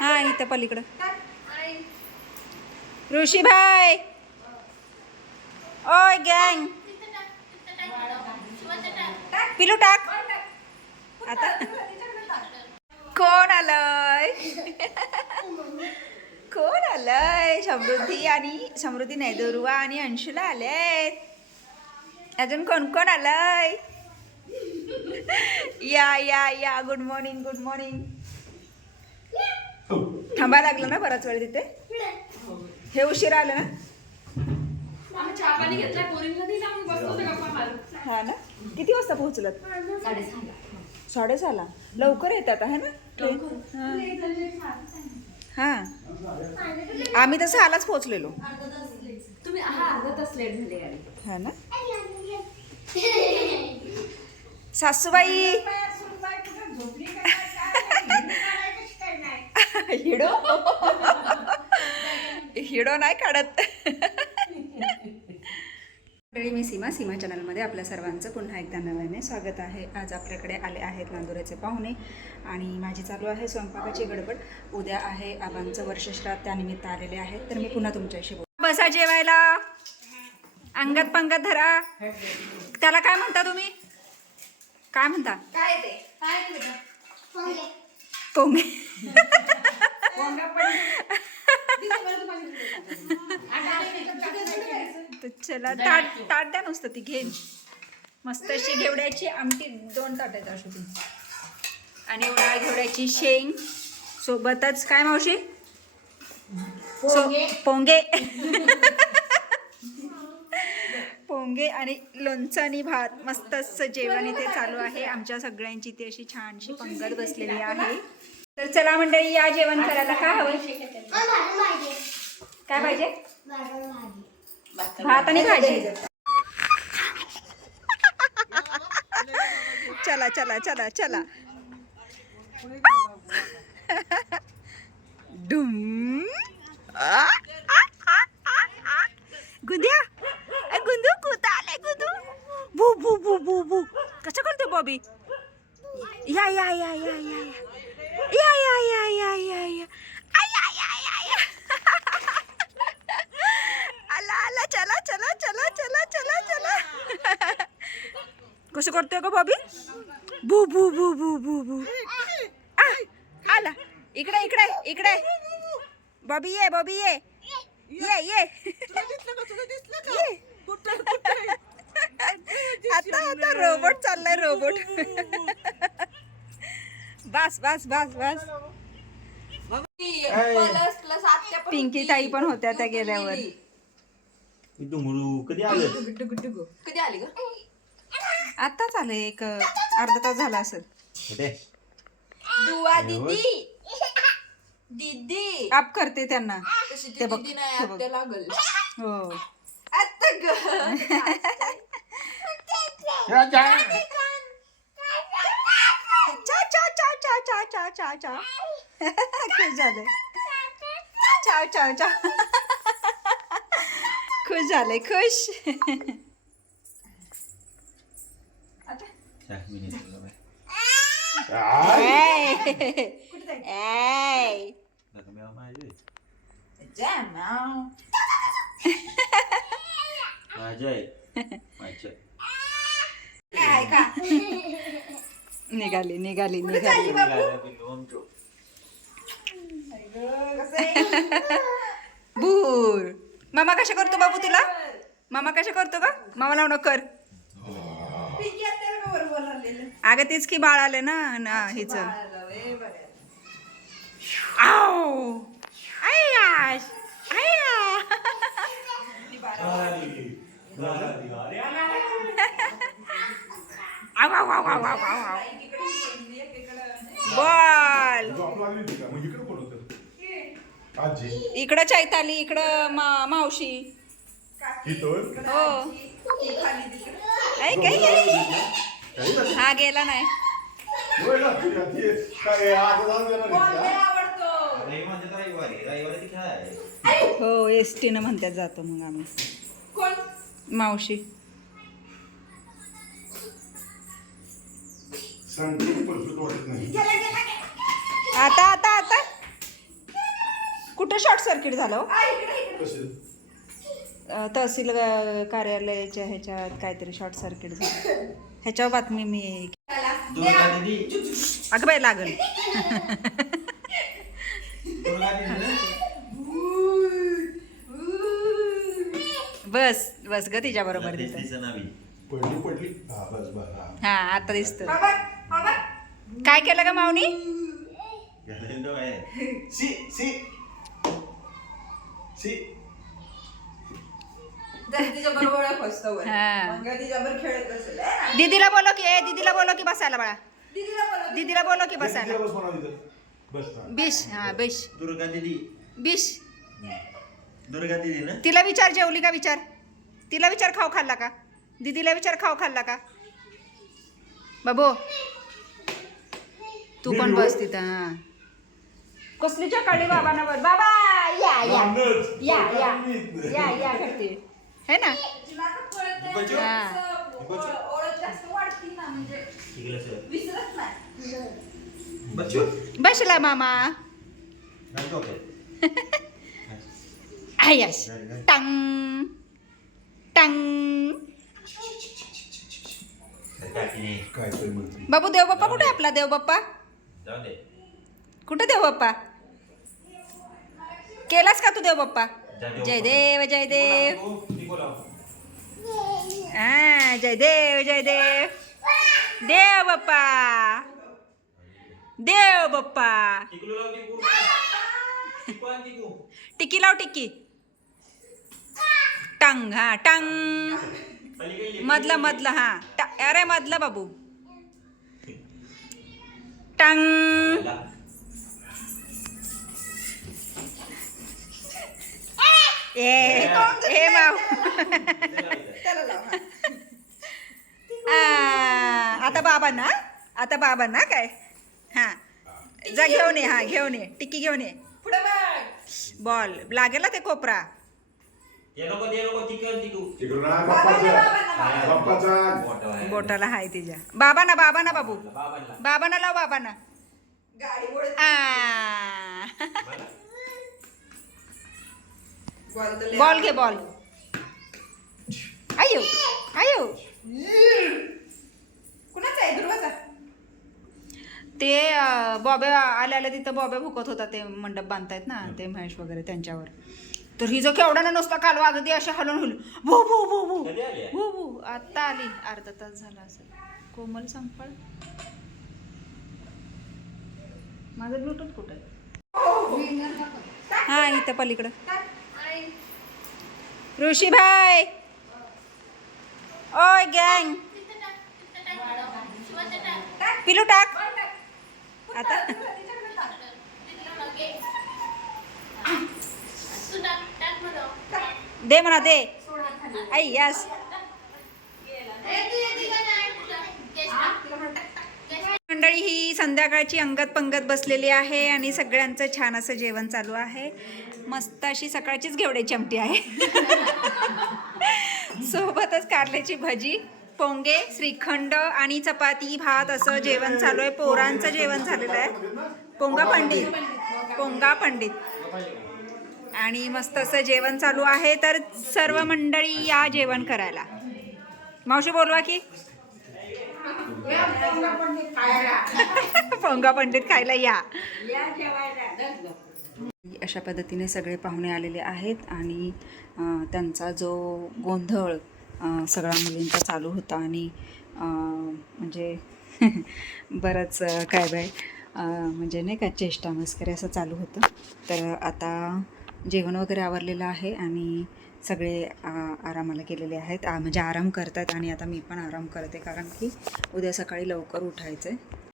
हा इथं पलीकडं ऋषी भाई ओय गँग पिलू टाक आता कोण आलंय कोण आलंय समृद्धी नाही दुर्वा आणि अंशुला आलेत अजून कोण कोण आलंय या गुड मॉर्निंग थांबा लागलं ना बराच वेळ तिथे हे उशीर आलं ना हा ना किती वाजता पोहोचलात 6:30 लवकर येतात आहे ना ट्रेन हा आम्ही तर 6लाच पोहोचलेलो तुम्ही अर्धा तास लेट झाले गाडी हा ना सासूबाई हिडो नाही काढत मी सीमा चॅनलमध्ये आपल्या सर्वांचं पुन्हा एकदा नव्याने स्वागत आहे. आज आपल्याकडे आले आहेत नांदुऱ्याचे पाहुणे आणि माझी चालू आहे स्वयंपाकाची गडबड. उद्या आहे आबांचं वर्षश्राद्ध त्यानिमित्त आलेले आहेत तर मी पुन्हा तुमच्याशी बसा जेवायला. अंगात पंगत धरा. त्याला काय म्हणता तुम्ही? काय म्हणता? काय ते पोंगे. चला ताट द्या नुसतं ती घेईन मस्त अशी घेवड्याची आमटी 2 ताटात असू ती आणि उन्हाळा घेवड्याची शेंग सोबतच काय मावशी पोंगे पोंगे आणि लोणचं आणि भात मस्त असं जेवण इथे चालू आहे. आमच्या सगळ्यांची ती अशी छानशी पंगत बसलेली आहे. तर चला मंडळी या जेवण करायला. काय हवं? काय पाहिजे? भात आणि भाजी. चला चला चला चला डुम गुंद्या गुंदू कुठं आलाय गुंदू बू बू बू बू बू कसं करतो बॉबी? या या या या या या या या या या या आला चला चला चला चला चला चला कसं करतोय ग बॉबी? बू बू बू बू बू बू आला इकडे इकडे इकडे बॉबी ये ये ये आता रोबोट चाललाय रोबोट. बस बस बस बस. पिंकी ताई पण होत्या त्या गेल्यावर. कधी आली ग? आताच आले एक अर्धा तास झाला असेल. दुआ दीदी दीदी आप करते त्यांना ते बघ लागल हो. आता ग चा चा चा चा चा चा खुश झाले. चाव चाव चाव खुश झाले खुश. निघाली निघाली निघाली. बूर मामा कशा करतो बाबू तुला? मामा कशा करतो का? मामा लावून कर. अगं तेच की बाळ आले ना हिच. बॉल इकडं चैताली इकडं मावशी हो. हा गेला नाही. हो ST न म्हणतात जातो मग आम्ही. मावशी आता आता आता कुठं शॉर्ट सर्किट झालं हो? कसे तहसील कार्यालयाच्या ह्याच्यात काहीतरी शॉर्ट सर्किट झालं ह्याच्यावर बातमी मी दुर्गा दीदी अगं बाई लागल दुर्गा दीदी ना बस बस ग तिच्या बरोबर दिसत तिचं नावी पडली पडली हा बस बस हा हा आता दिसत काय केलं का माऊनी घालून तो आहे सी सी सी तिच्या बरोबर फसतो हा. तिच्या बरोबर खेळत असेल है ना? दीदीला बोलो की दीदीला बोलो की बसायला बाळा दीदीला बोलव. दीदीला बोलो की बसायला बस म्हणा तिथं बस हा. बिश हा बिश दुर्गा दीदी बिश दुर्गा दीदी ना तिला विचार जेवली का विचार तिला विचार खाऊ खाल्ला का दीदीला विचार खाऊ खाल्ला का बाबू तू पण बस तिथं हा कसली चकाळी बाबांना बर बाबा या या रामनच. या या या या करते है ना तुला आता कळत नाही. बच्चू. हा. असं ओळख जास्त वाढती ना म्हणजे इकडे सर विसरत नाही बच्चू बसला मामा नाही तो काय आयस टंग टंग काकीने काय तरी म्हणते बाबू देव बाप्पा कुठे आहे आपला देव बाप्पा जाऊ दे कुठे देव बाप्पा केलास का तू देव बाप्पा जय देव जय देव जय देव हा जय देव देव बाप्पा देव बाप्पा टिकलू लाव टिकू टिकू आण टिकू टिकी लाव टिकी टंग हा टंग पलीकडे मधलं मधलं हा अरे मधलं बाबू टंग ए माव त्याला लाव आता बाबांना काय हा जा घेऊन ये हा घेऊन ये टिकी घेऊन ये पुढे बघ बॉल लागेल ना ते कोपरा ते नको चिकन टिकू तिकडून आ, बाप्पाचा बाप्पाचा मोठा आहे बोटाला हाय तिच्या बाबांना बाबू बाबांना बाबांना लाव बाबांना गाडी ओढत मला बॉल घे बॉल आयो आयो कुणाचा आहे दुर्वाचा ते बॉब्या आल्या तिथं बॉब्या भुकत होता ते मंडप बांधतायत ना ते महेश वगैरे त्यांच्यावर तर हिचं केवढा नुसता कालवा अगदी अशा हलवून हलून भू भू भू भू कधी आली भू भू आता आली अर्धा तास झाला असेल कोमल संपळ माझं ब्लूटूथ कुठं आहे हा इथं पलीकडं ऋषी भाई ओय गँग पिलू टाक आता दे म्हणा दे आई यस मंडळी ही संध्याकाळची अंगत पंगत बसलेली आहे आणि सगळ्यांचं छान असं जेवण चालू आहे मस्त अशी सकाळचीच घेवड्याची आमटी आहे सोबतच कारल्याची भजी पोंगे श्रीखंड आणि चपाती भात असं जेवण चालू आहे पोरांचं जेवण झालेलं आहे पोंगा पंडित आणि मस्त असं जेवण चालू आहे तर सर्व मंडळी या जेवण करायला मावशी बोलवा की पोंगा पंडित खायला या अशा पद्धतीने सगळे पाहुणे आलेले आहेत आणि त्यांचा जो गोंधळ सगळ्या मुलींचा चालू होता आणि म्हणजे बरंच काय बाय म्हणजे नाही का चेष्टा मस्करी असं चालू होतं तर आता जेवण वगैरे आवरलेलं आहे आणि सगळे आरामाला गेलेले आहेत म्हणजे आराम करतात आणि आता मी पण आराम करते कारण की उद्या सकाळी लवकर उठायचं आहे